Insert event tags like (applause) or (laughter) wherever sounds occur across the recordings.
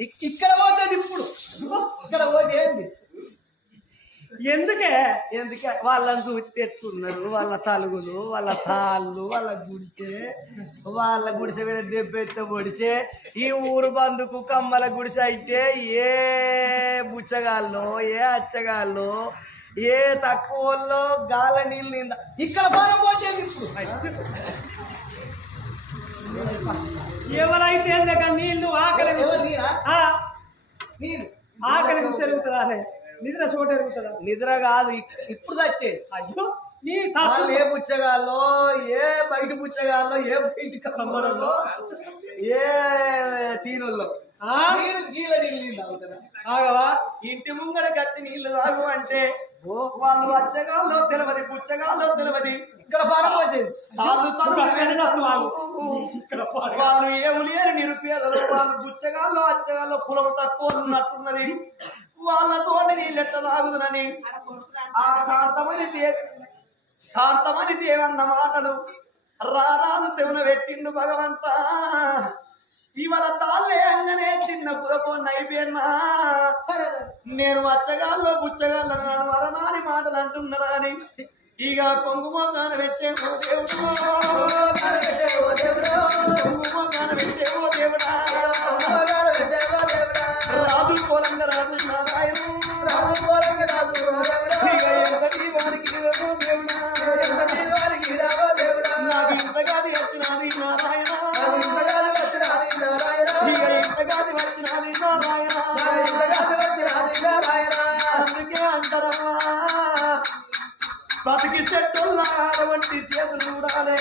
ఇక్- ఇక్కడ పోతుంది ఇప్పుడు. ఇక్కడ పోతే ఏంది? ఎందుకే? ఎందుకే? వాళ్ళని చూసి వాళ్ళ తలుగులు వాళ్ళ తాళ్ళు వాళ్ళ గుడిసె. వాళ్ళ గుడిసె మీద దెబ్బెత్త పొడిచే ఈ ఊరు బందుకు కమ్మల గుడిసె అయితే ఏ బుచ్చగాళ్ళు ఏ అచ్చగాళ్ళు ఏ తక్కువ వాళ్ళు గాల నీళ్ళు నింద ఇక్కడ బాగా పోసేది ఇప్పుడు? ఎవరైతే నీళ్ళు ఆకలి ఆకలి ఎరుగుతుందా అనే నిద్ర చోట ఎరుగుతుందా? నిద్ర కాదు ఇప్పుడు తెచ్చేది అయ్యో నీ ఏ పుచ్చగాల్లో ఏ బయట పుచ్చగాల్లో ఏ బయట కమ్మలలో ఏ తీరుల్లో ఆ? నీరు గీల నీళ్ళు తాగుతారా? ఆగవా ఇంటి ముంగడ గచ్చి నీళ్ళు తాగు అంటే వాళ్ళు వచ్చగాల్లో తెలియదు పుచ్చగాల్లో తెలియదు ఇక్కడ వాళ్ళు ఏమి లేరు నిరుపేదలు వాళ్ళు పుచ్చగాల్లో అచ్చగాల్లో కులం తక్కువ ఉన్నట్టున్నది. వాళ్ళతో నీళ్ళు ఎట్ట తాగుతునని ఆ కాంతమని దే కాంతమని దేవన్న మాటలు. రారాజు తెవున పెట్టిండు భగవంతా. ఇవాళ తాళ్ళే అంగనే చిన్న కురపోన్న అయిపోయినా నేను వచ్చగాల్లో బుచ్చగాల్లో వరనాని మాటలు అంటున్నారా అని ఇక కొంగుమోగాన పెట్టే ఓ దేవుడు. కొంగుమోగాన పెట్టే ఓ దేవుడా. రాజు పోలంగ రాజు నారాయణ. ఇక ఎంతటి వారికి ఓ దేవుడా? నాకు ఇంతగా వచ్చినది నారాయణ. అందుకే అంటారమ్మా బతికి చెట్టుల వంటి చేతులు చూడాలి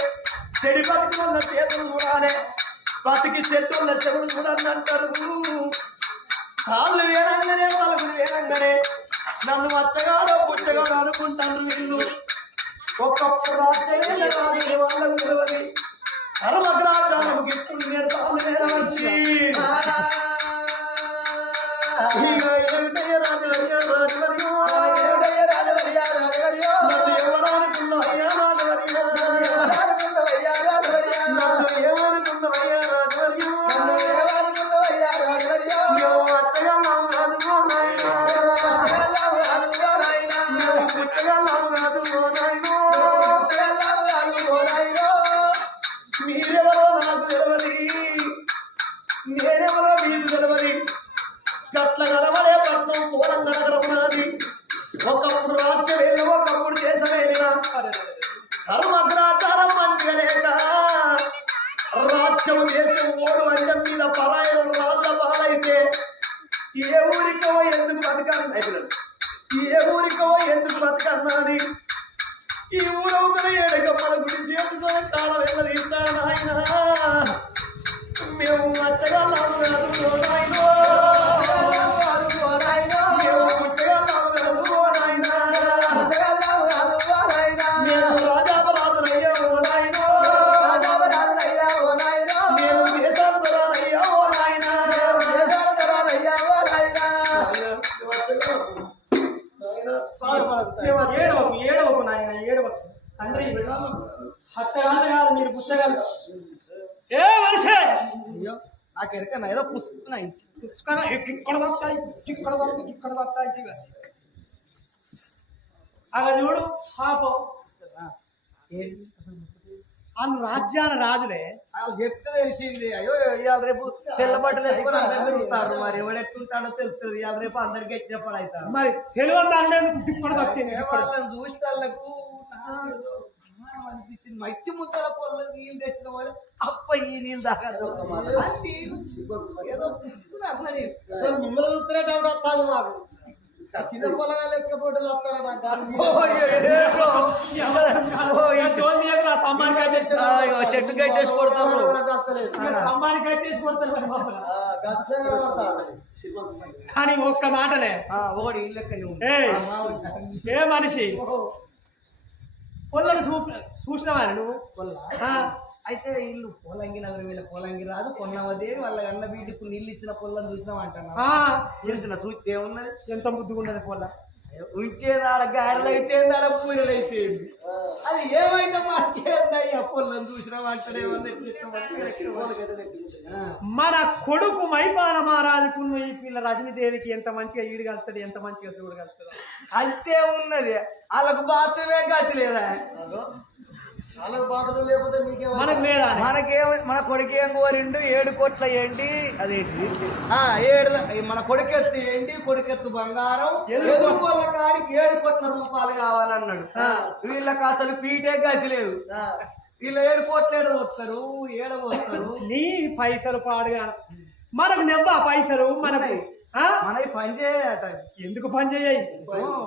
చెడి బతికి వల్ల చేతులు చూడాలి బతికి చెట్టుల చెవులు చూడాలని అంటారు కాళ్ళు వేరంగానే తలుపులు వేరంగానే నన్ను మచ్చగాడో పుచ్చగాడో అనుకుంటాను వీళ్ళు ఒక్కప్పుడు రాజ్యం రాజు వాళ్ళకు తెలియదు కర్మగ్రాచారం గిట్టుడు నేను తాను మీద రాజు రాజు చేసుకొని తాళ వెళ్ళదీస్తాడు నాయన? మేము మచ్చగల్లాము పుస్తకాలు ఇక్కడ వస్తాయి ఇక్కడ వస్తాయి ఇక్కడ వస్తాయి అక్కడ చూడు పాపం వాళ్ళు రాజ్యాల రాజులే ఎట్లా తెలిసింది అయ్యో ఇవాళ రేపు తెల్ల బట్టలు వేసుకొని అందరు తిరుగుతారు మరి ఎవడు ఎట్లుంటాడో తెలుస్తుంది ఇవాళ రేపు అందరికి ఎట్టిన పని అవుతారు మరి తెలియదు అంటే ఇక్కడ వస్తాయి వాళ్ళకు అనిపించింది. మట్టి ముద్దల పొల్ల నీళ్ళు తెచ్చిన వాళ్ళు అప్ప ఈ నీళ్ళు దాకా ఏదో. మిమ్మల్ని మాకు. చిన్న పొలగా వస్తారా నాకు చెట్టు కట్టేసి లోపల. కానీ ఒక్క మాటనే ఆ, ఒకటి. ఏ మనిషి? పొల్లను చూ చూసినవా నువ్వు? అయితే ఇల్లు పొలంగి నగరం వీళ్ళ పొలంగి రాదు కొన్నవదేవి వాళ్ళ అన్న వీటికి నీళ్ళు ఇచ్చిన పొలం చూసినాం అంటున్నా చూసిన చూస్తే ఏమున్నది? ఎంత ముద్దుగా ఉన్నది పొల్ల ఉంటే నాడ గారెలు అయితే నాడ అయితే అది ఏమైందో మాకేందయ్యా పొల్లని చూసిన మన కొడుకు మైపాల మహారాజుకున్న ఈ పిల్ల రజనీదేవికి ఎంత మంచిగా ఈడగలుగుతుంది ఎంత మంచిగా చూడగలుగుతుంది అంతే ఉన్నది. వాళ్ళకు బాత్రూమే గతి లేదా? మనకు మన కొడుకేం కోరిండు ఏడు కోట్ల ఏంటి అదేంటి? ఆ ఏడు మన కొడుకెత్తు ఏంటి కొడుకెత్తు బంగారం ఎదుర్కోళ్ళ కాడికి ఏడు కోట్ల రూపాయలు కావాలన్నాడు. వీళ్ళకి అసలు పీటే గతి లేదు. వీళ్ళు ఏడు కోట్ల ఏడు వస్తారు ఏడ వస్తారు నీ పైసలు పాడుగా. మనకు నెవ్వ పైసలు? మనకు ఆ? మనకి పని చేయట ఎందుకు పని చేయాయి?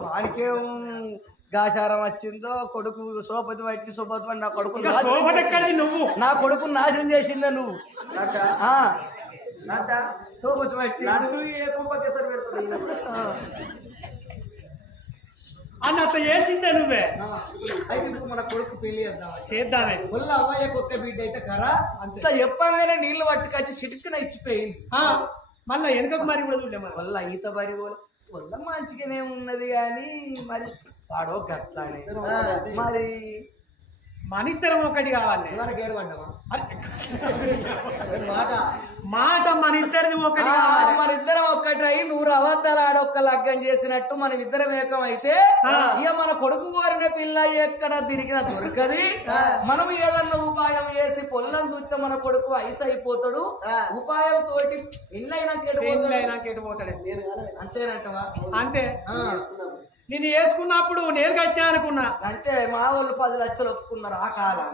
వాడికేం గాచారం వచ్చిందో కొడుకు సోపతి పట్టి సోపతి పట్టి నా కొడుకు నువ్వు? నా కొడుకు నాశనం చేసిందా నువ్వు? ఆ. సోపతి పెడుతుంది అని అట్లా చేసిందే నువ్వే? అయితే ఇప్పుడు మన కొడుకు పెళ్ళి చేద్దాం. చేద్దామే. ముల్ల అమ్మాయి ఒక్క బిడ్డ అయితే కరా? అంత. చెప్పంగానే నీళ్ళు పట్టుకొచ్చి చిటికిన ఇచ్చిపోయింది. ఆ, మళ్ళా వెనుకకు మరి కూడా చూడలే వల్ల ఈత బరి వల్ల మంచిగానే ఉన్నది కానీ మరి వాడో గట్లానే. మరి మన ఇద్దరం ఒకటి కావాలి. మాట. మాట మన ఇద్దరిది ఒకటి కావాలి. ఇద్దరం ఒక్కటై. నూరు అబద్ధాలు ఆడొక్క లగ్గం చేసినట్టు మనం ఇద్దరం ఏకం అయితే. ఇక మన కొడుకు కోరిన పిల్ల ఎక్కడ తిరిగినా దొరకది. మనం ఏదన్నా ఉపాయం చేసి పొల్లం చూస్తే మన కొడుకు ఐస్ అయిపోతాడు. ఉపాయం తోటి ఇళ్ళైనా పెళ్ళైనా కేటు పోతాడు? అంతేనంటవా? ఆ. నేను వేసుకున్నప్పుడు నేను కట్టా అనుకున్నా. అంతే మా వాళ్ళు పది లక్షలు ఒప్పుకున్నారు ఆ కాలం.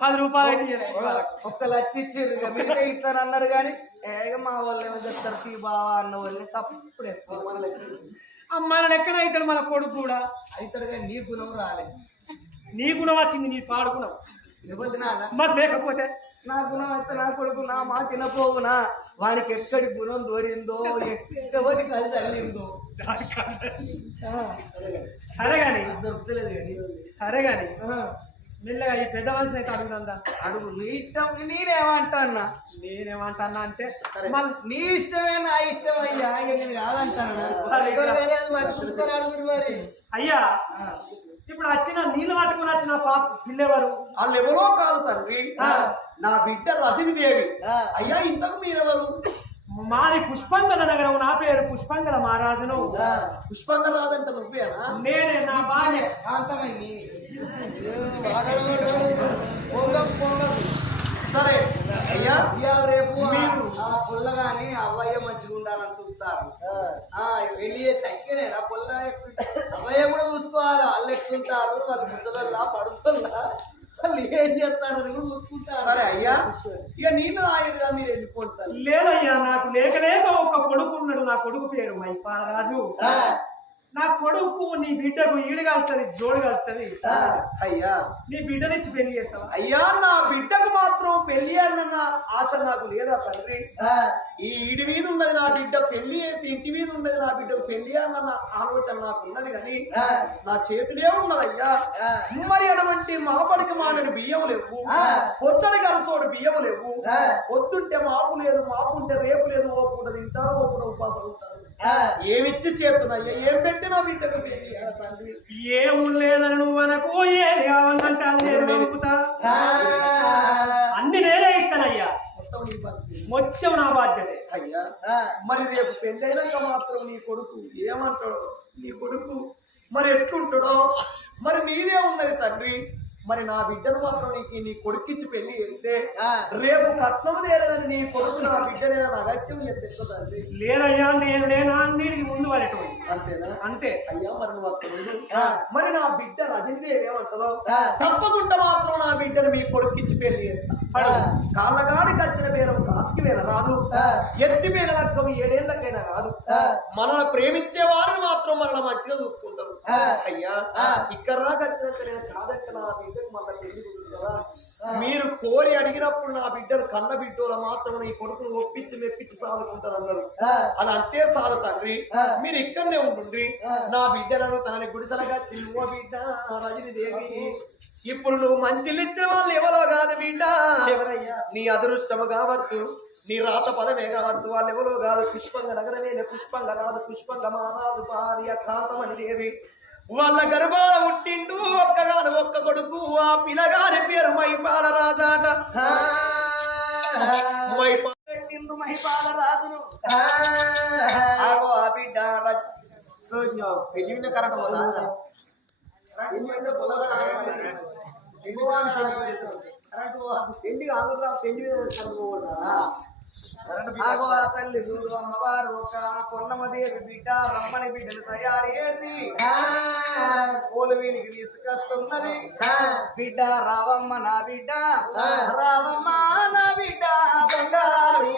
పది రూపాయలు అయితే. ఒక్క లక్ష ఇచ్చిర్రు మిగతా ఇస్తాను అన్నారు కానీ ఏగ మా వాళ్ళు ఏమో చెప్తారు తీ బావా అన్న వాళ్ళని తప్పుడు మన లెక్కన అవుతాడు మన కొడుకు కూడా. అవుతాడు కానీ నీ గుణం రాలే. నీ గుణం వచ్చింది నీ పాడుకున్నావు మరి లేకపోతే? నా గుణం అయితే నా కొడుకు నా మాట వినపోవునా? వానికి ఎక్కడి గుణం దోరిందో ఎవరి కలిసి తగిలిందో సరే గాని దొరుకుతలేదు కానీ. సరే గాని మెల్లగా ఈ పెద్ద మనిషిని అయితే అడుగుదా అడుగు. నీ ఇష్టం నేనేమంటా అన్న నేనేమంటానా అంటే మళ్ళీ నీ ఇష్టమే నా ఇష్టం అయ్యా. నేను కాదంటాను? మరి? అయ్యా ఇప్పుడు వచ్చిన నీళ్ళు పట్టుకుని వచ్చిన పాప పిల్లెవరు? వాళ్ళు ఎవరో కాదు తండ్రి. నా బిడ్డ రజనీదేవి. అయ్యా ఇంతకు మీరెవరు? మాది పుష్పంగల నగరం నా పేరు పుష్పంగల మహారాజును. పుష్పంగా రాదంటే నువ్వేనా? నేనే నా భార్య. కాంతమైంది సరే అయ్యా ఇవాళ రేపు ఆ పుల్లగాని అవ్వయ్య మంచిగా ఉండాలని చూస్తారు. ఆ. వెళ్ళి తగ్గినేనా పుల్ల అవ్వయ్య కూడా చూసుకోవాలి. వాళ్ళు ఎట్లుంటారు వాళ్ళు ముసలల్లా పడుతుందా? వాళ్ళు ఏం చేస్తారు అని కూడా చూసుకుంటారు. సరే అయ్యా. ఇక నేను ఆయనగా మీరు వెళ్ళిపోతారు. లేదయ్యా నాకు లేక లేక ఒక కొడుకు ఉన్నాడు. నా కొడుకు పేరు మైపాలరాజు నా కొడుకు నీ బిడ్డకు ఈడు కలుస్తుంది జోడు కలుస్తుంది అయ్యా. నీ బిడ్డనిచ్చి పెళ్ళి చేస్తావా? అయ్యా నా బిడ్డకు మాత్రం పెళ్ళి అన్న ఆశ నాకు లేదా తండ్రి? ఈ ఇడి మీద ఉన్నది నా బిడ్డ పెళ్ళి చేసి ఇంటి మీద ఉన్నది నా బిడ్డకు పెళ్ళి అన్న ఆలోచన నాకు ఉన్నది కానీ నా చేతిలే ఉన్నదయ్యా. మరి అటువంటి మాపడికి మానడి బియ్యం లేవు. పొద్దుడి కరసోడు బియ్యం లేవు. పొద్దుంటే మాపు లేదు మాపు ఉంటే రేపు లేదు ఓ పూట తింటారు ఓ పూట ఉపాసం ఉంటారు. ఏమిచ్చి చేస్తున్నాయ్యా ఏం పెట్టి నా బిడ్డకు పెళ్ళి చేయాలి తండ్రి ఏం లేదని నువ్వు అనకు ఏది కావాలంటే అది నేను పంపుతా అన్ని నేనే ఇస్తానయ్యా. మొత్తం నీ బాధ్యత. మొత్తం నా బాధ్యత. అయ్యా మరి రేపు పెళ్ళైనాక మాత్రం నీ కొడుకు ఏమంటాడో? నీ కొడుకు మరి ఎట్లుంటాడో? మరి నీదే ఉన్నది తండ్రి. మరి నా బిడ్డను మాత్రం నీకు నీ కొడుకిచ్చి పెళ్ళి చేస్తే రేపు కట్నం తేలేదని నీ కొడుకు నా బిడ్డనే నా అగత్యం ఎత్తు తండ్రి లేదయ్యా నేను నేను అన్నిటికి ముందు పడేటువంటి అంతేనా? అంతే. అయ్యా మరి నువ్వు అక్కడ. మరి నా బిడ్డ రజనీదేవి ఏమంటుందో తప్పకుండా మాత్రం నా బిడ్డను మీ కొడుకిచ్చి పెళ్ళి చేస్తా. కాళ్ళగాడికి వచ్చిన పేరు కాసుకి వేల రాదు. ఎత్తి మీద లక్షం ఏడేళ్ళకైనా రాదు. మనల్ని ప్రేమించే వారిని మాత్రం మనల్ని మంచిగా చూసుకుంటారు. అయ్యా ఇక్కడ దాకా నేను కాదంటే నా బిడ్డకు మన పెళ్ళి కుదురుతుందా? మీరు కోరి అడిగినప్పుడు నా బిడ్డను కన్న బిడ్డోల మాత్రం నీ కొడుకును ఒప్పించి మెప్పించి సాదుకుంటారు అన్నారు అది అంతే సాదు తండ్రి. మీరు ఇక్కడనే ఉంటుండ్రి నా బిడ్డలను తనని గుడిసెలగా తిరువ బిడ్డ రజనీదేవి ఇప్పుడు నువ్వు మంచిలు ఇచ్చిన వాళ్ళు ఎవరో కాదు బిడ్డ. ఎవరయ్యా? నీ అదృష్టము కావచ్చు నీ రాత పదమే కావచ్చు వాళ్ళు ఎవరో కాదు. పుష్పంగ నగరమేనే పుష్పంగ రాదు పుష్పంగ మారాదు భార్య కాంతమని దేవి. వాళ్ళ గర్భాల పుట్టిండు ఒక్కగాను ఒక్క కొడుకు ఆ పిల్లగారి పేరు మైపాల రాజాట మైపాల మైపాల రాజును ఆగో ఆ బిడ్డ రాజు పెళ్ళి కరెంట్ పెళ్ళి ఆంధ్ర పెళ్ళి ఆగో ఆ తల్లి చూడు అమ్మవారు ఒక పొన్నమదేవి బిడ్డ రమ్మని బిడ్డలు తయారు చేసి పోలు వీనికి తీసుకొస్తున్నది. బిడ్డ రావమ్మ నా బిడ్డ రావమ్మ నా బిడ్డ బంగారు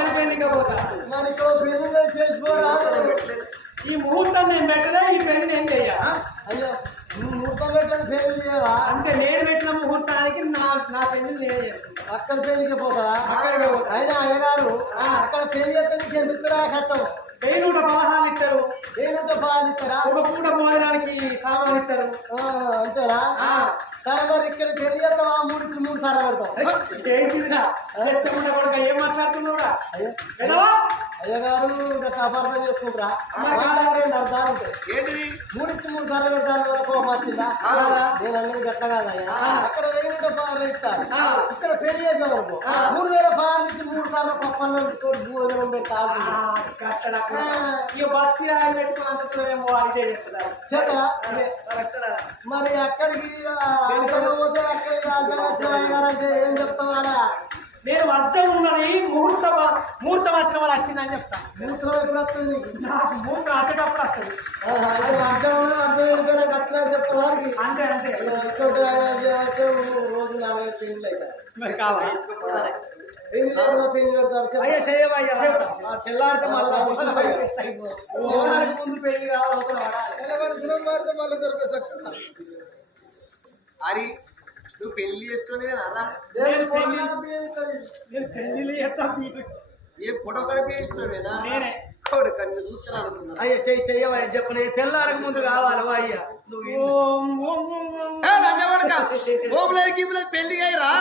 అక్కడి పెళ్ళికి పోతా. మరి ఇక్కడ పెళ్ళి చేసుకోరాదు ఈ ముహూర్తం నేను పెట్టలే ఈ పెళ్ళి నేను చెయ్య అయ్యో ముహూర్తం పెట్టిన పెళ్ళి అంటే నేను పెట్టిన ముహూర్తానికి నా నా పెళ్ళి నేనే చేసుకుంటా. అక్కడ పెళ్ళికి పోతావా? అక్కడికే పోతా. అయినా అయ్యగారు అక్కడ పెళ్ళి చేస్తే ఎందుకు రా కట్టం వెయ్యి నూట పదహారు ఇస్తారు. ఏదంటే పాలు ఇస్తారా? ఒక పూట భోజనానికి సామాన్ ఇస్తారు. ఆ, అంతేనా ఆ. సరే మరి ఇక్కడ చేస్తావా మూడు మూడు సార్లు పెడతాం ఏంటిదిరా ఏం మాట్లాడుతున్నావురా? అయ్యగారు గట్ట అపార్థం చేసుకుంటారా? అర్థాలు ఉంటాయి. ఏంటిది? మూడు సార్లు కదా కోపం వచ్చిందా? నేను అనేది కాదయ్యా. అక్కడ వెయ్యి రూపాయల పాలు ఇస్తారు. ఇక్కడ పెళ్ళి చేసాం అనుకో. మూడు వేల పాలు నుంచి మూడు సార్లు భోజనం ఇక బస్ కిరాయి పెట్టుకుని అంత దూరం పోవాలి చేస్తారు చేతరా అక్కడ మరి అక్కడికి అక్కడికి రాజాగారు అంటే ఏం చెప్తావాడా నేను వర్షం ఉన్నది ముహూర్త ముహూర్తం వచ్చిన వాళ్ళు వచ్చిందని చెప్తా. మూత్రం ఎప్పుడు వస్తుంది ముహూర్తం వచ్చేటప్పుడు వస్తుంది. అర్థం ఉన్నది అర్థం వెళ్ళిపోయినా కట్టినా చెప్తావాడికి అంతే అంతే. వచ్చే రోజు నలభై తిండి కావాలి? ముందు పెళ్ళి అరి నువ్వు పెళ్ళి చేసుకునే నేను పెళ్ళి ఏ ఫోటో నేనే. అయ్యా చెయ్యి చెయ్యవయ్యా చెప్పలే తెల్లారికి ముందు కావాలి అయ్యా. నువ్వు ఓం ఓం ఓం ఓం. ఓంలకి పెళ్ళి రా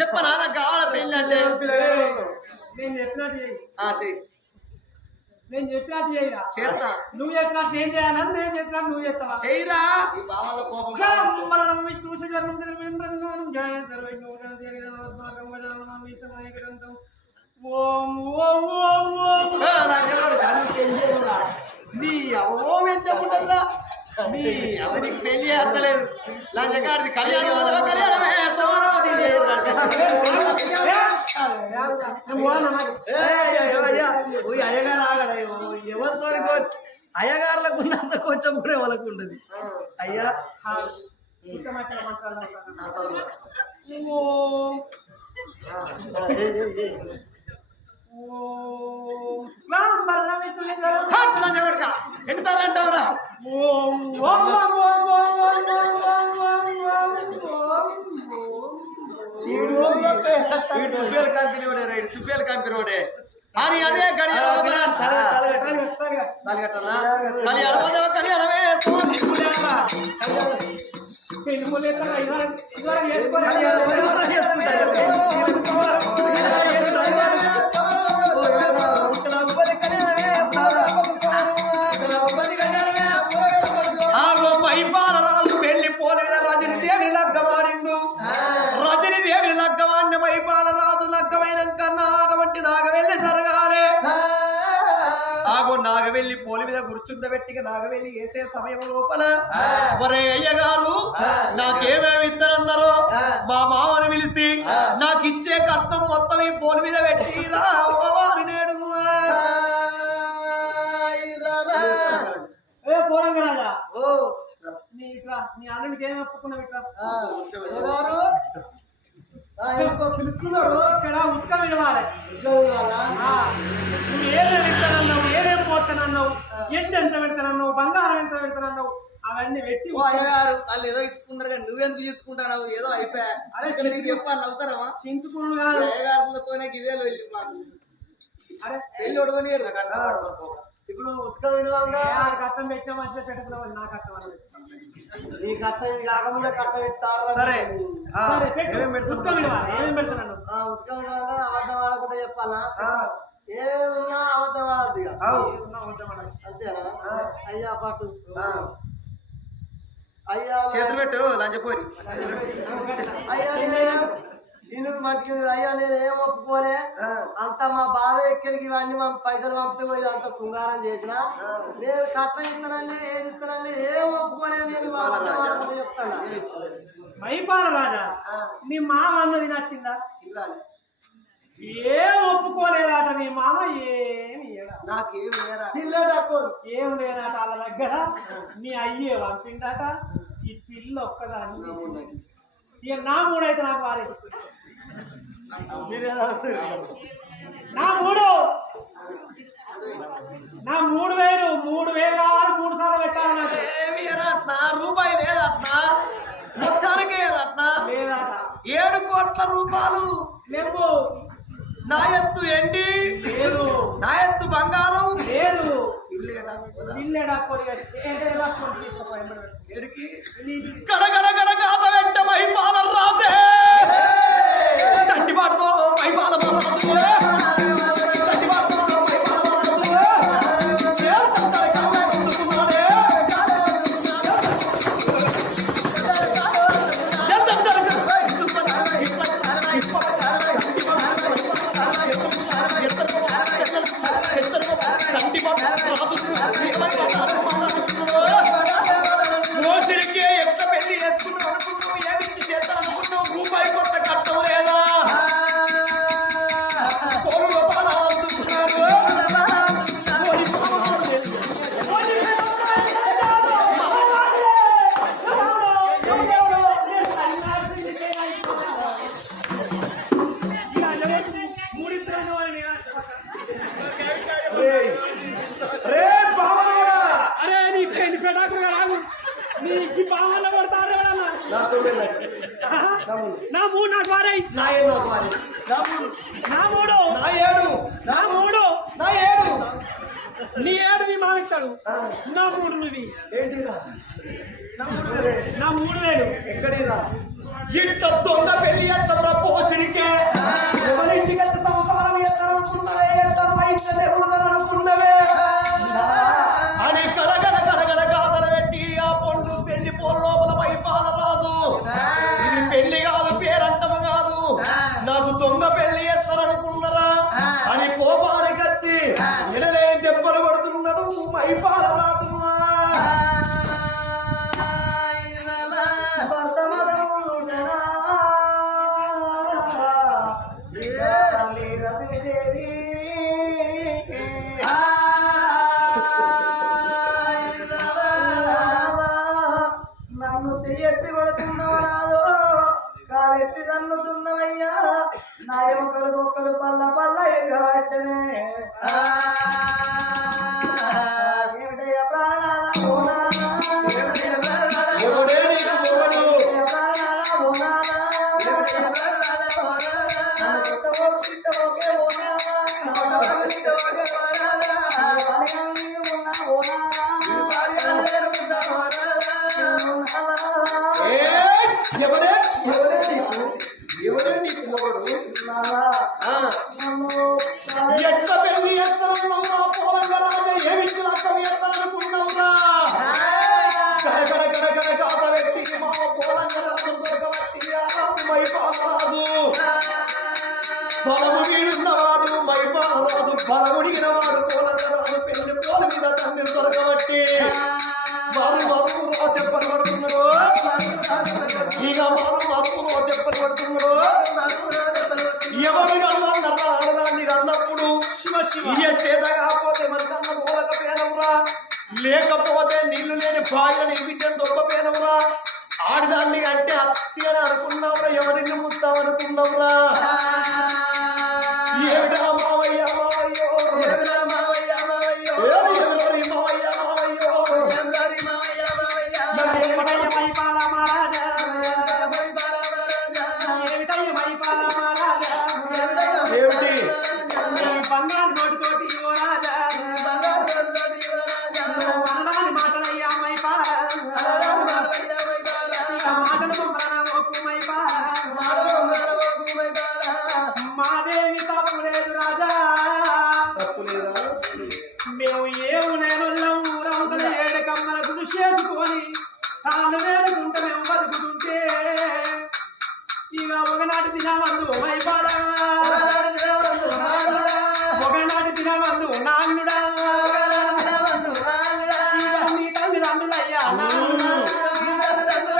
చెప్పనా నాకు కావాలా పెళ్ళి అంటే? నేను చెప్పినట్టు చెయ్యి. నేను చెప్పినట్టు చేయరా చేస్తా నువ్వు చెప్పినట్టు నేను చేయను నేను చెప్పినట్టు నువ్వు చెప్తావా చెయ్యిరా ఈ బావల కోపం మనం చూసి జన్మం జన్మం జయ సర్వజ్ఞ గ్రంథం ఓం ఓం ఓం ఓం నీ ఓం ఏం చెప్పుంటుందా ఎవరికి పెళ్ళి చేస్తలేదు. లంచగాడిది కళ్యాణం వదల కళ్యాణమే అయ్యగారు ఆగడయ్యో ఎవరితో అయ్యగారులకు ఉన్నంత కొంచెం కూడా ఎవరికి ఉండదు. అయ్యా. థట్ ఎన్నిసార్లు అంటావురా వీడు తుప్పేలు కంపెనీ వాడే అని అదే గడియ తలగట్టనా కళ్యాణం వదల కళ్యాణమే సోమరావతి నాగవెల్లి పోలి మీద కూర్చుండబెట్టిగా నాగవెల్లి వేసే సమయం లోపల ఒరే అయ్యగారు నాకేమేమి ఇస్తారన్నారో మా మామని పిలిచి నాకు ఇచ్చే కట్నం మొత్తం ఈ పోలి మీద పెట్టి (laughs) రా ఓ వారి నేడు పోరంగ ఓ. నీ ఇట్లా నీ అన్నకి ఏం ఒప్పుకున్నావు ఇట్లా? ఎందుకో పిలుస్తున్నారు? ఇక్కడ ఉత్కం ఇంట్లో ఉన్నారా? ఆ, నువ్వు ఏదేం పోతానన్నావు ఎంత ఎంత పెడతానన్నావు బంగారం ఎంత పెడతానన్నావు అవన్నీ పెట్టి వాళ్ళు ఏదో ఇచ్చుకుంటారు కానీ నువ్వెందుకు తీసుకుంటావు ఏదో అయిపోయా. అరే, నీకు చెప్పాలి అవసరమా చింతుకుడు అయ్యగారులతోనే గిదే వెళ్ళి మాకు. వెళ్ళి ఉడవని ఇప్పుడు ఉత్కం ఏ ఆడికి అర్థం పెట్టిన మధ్య నాకు అర్థం అన్నది. నీ కట్టం కాకముందే కట్టం ఇస్తారు? సరే? ఉత్కం విడవాలి ఏమేం పెడతానన్నావు ఆ. ఉత్కం విడదాంగా అబద్ధం ఆడకుండా చెప్పాలా? ఏమున్నా అబద్ధం ఆడద్దు. అంతేనా? అయ్యా పట్టు ఆ, అయ్యా చేతులు పెట్టు లంచపోరి. అయ్యా నేను నేను మంచిగా అయ్యా నేను ఏం ఒప్పుకోలే. అంత మా బాధ ఎక్కడికి ఇవన్నీ మా పైసలు పంపితే పోయి అంత శృంగారం చేసిన. నేను కట్నం ఇస్తానని ఏది ఇస్తానని ఏం ఒప్పుకోలే నేను మా చెప్తాను? రాజా నీ మామ అన్నది నచ్చిందా ఏం ఒప్పుకోలేదాట నీ మామ ఏమి. నాకేం లేరా? ఏం లేదట వాళ్ళ దగ్గర? నీ అయ్యే పంపిందట? ఈ పిల్ల ఒక్కదాన్ని ఇక నా మూడైతే నాకు వారే నా మూడు నా మూడు వేలు మూడు వేలు కావాలి మూడు సార్లు పెట్టాలి నాకు ఏమి రత్న రూపాయి లేదట్న మొత్తానికే ఏడు కోట్ల రూపాయలు లేవు నా ఎత్తు ఎండి లేదు నా ఎత్తు బంగారం లేదు ఇల్లేడా? ఇల్లెడా కొడిగా ఏడికి గడగడ వెంట మైపాల రాసే తంటి పాడుకో మైపాల రాసే నా ఏడు నా మూడు. నా మూడు నా ఏడు నా మూడు నా ఏడు నీ ఏడు నీ మామిస్తాడు నా మూడు నువ్వు ఏంటిరా నా మూడు వేలు ఎక్కడిరా ఇంత దొంగ పెళ్ళి చేస్తారా పోషడికే తల్లి రతిదేవి నన్ను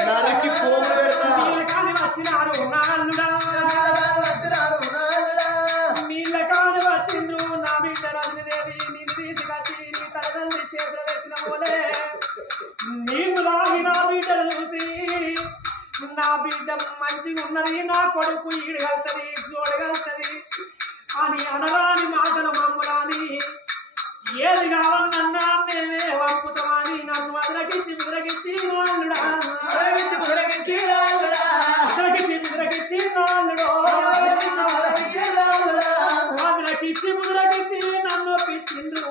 నరికి పోగు వచ్చినారు నీళ్ళ కాని వచ్చిండు నా బిడ్డ రంగుదేవి నిన్ను తీసుకొచ్చి నీ తల్లిదండ్రి చేతులు పెట్టిన పోలే నీవు లాగి నా బిడ్డను చూసి నా బిడ్డ మంచిగా ఉన్నది నా కొడుకు ఈడగలుగుతుంది చూడగలుగుతుంది అని అనరాని మాటలు మమ్మురాని ఏది కావాలన్నా మేమే వంపుతామని నన్ను అదరకిచ్చి ముదరకిచ్చి నాన్నుడా అదరకిచ్చి ముదరకిచ్చి నాన్నుడో అదరకిచ్చి ముదరకిచ్చి నన్ను ఒప్పించిండు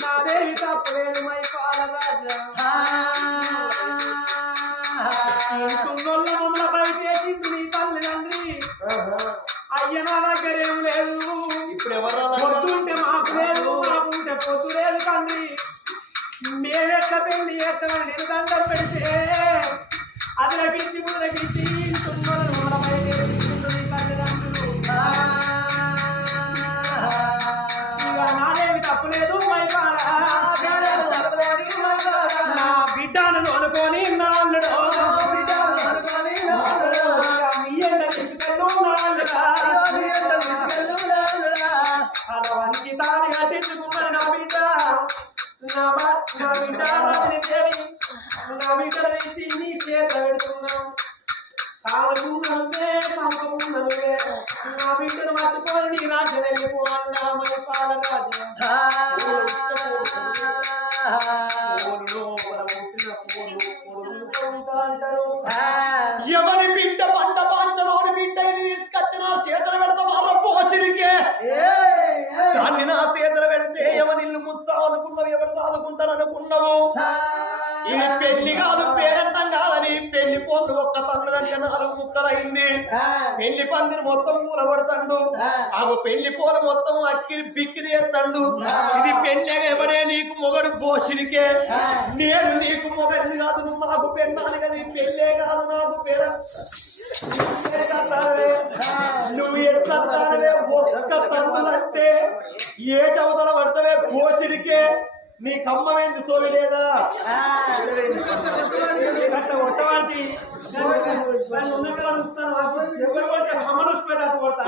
నాదేవి తప్పలేదు మై పాలరాజా తుంగొల్ల మమ్మల బయట చేసింది నీ తల్లి తండ్రి అయ్య నా దగ్గర లేదు. ఇప్పుడు ఎవరు మాకు లేదు. పెళ్ళి చేస్తామని నేను దండం పెడితే అది లగించి ముదలగించి తుంగొల్ల పెడుతున్నాం కాలకున్నదే సంపకున్నదే నా బిడ్డను పట్టుకొని నీ రాజ్యం వెళ్ళిపోవాలి. పందిరి మొత్తం కూలగొడతాడు. ఆ. పెళ్ళి పోలు మొత్తం అక్కి బిక్కిరి చేస్తాడు. ఇది పెళ్ళి ఎవడే నీకు మొగడు పోషిరికే నేను నీకు మొగడిని కాదు నువ్వు నాకు పెన్నాను కదా. ఈ పెళ్ళే కాదు నాకు పేర. నువ్వు ఎట్లా ఒక్క తల్లులంటే ఏటవతల పడతావే పోషిరికే నీ కమ్మమైంది సోవి లేదా?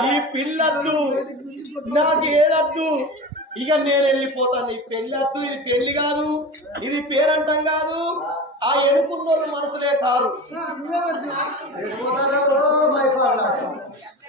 ఈ పిల్లద్దు. నాకు ఏదద్దు ఇక నేను వెళ్ళిపోతాను. ఈ పెళ్ళద్దు. ఇది పెళ్ళి కాదు. ఇది పేరంటం కాదు. ఆ ఎనుకున్నోళ్ళు మనసులే కాదు.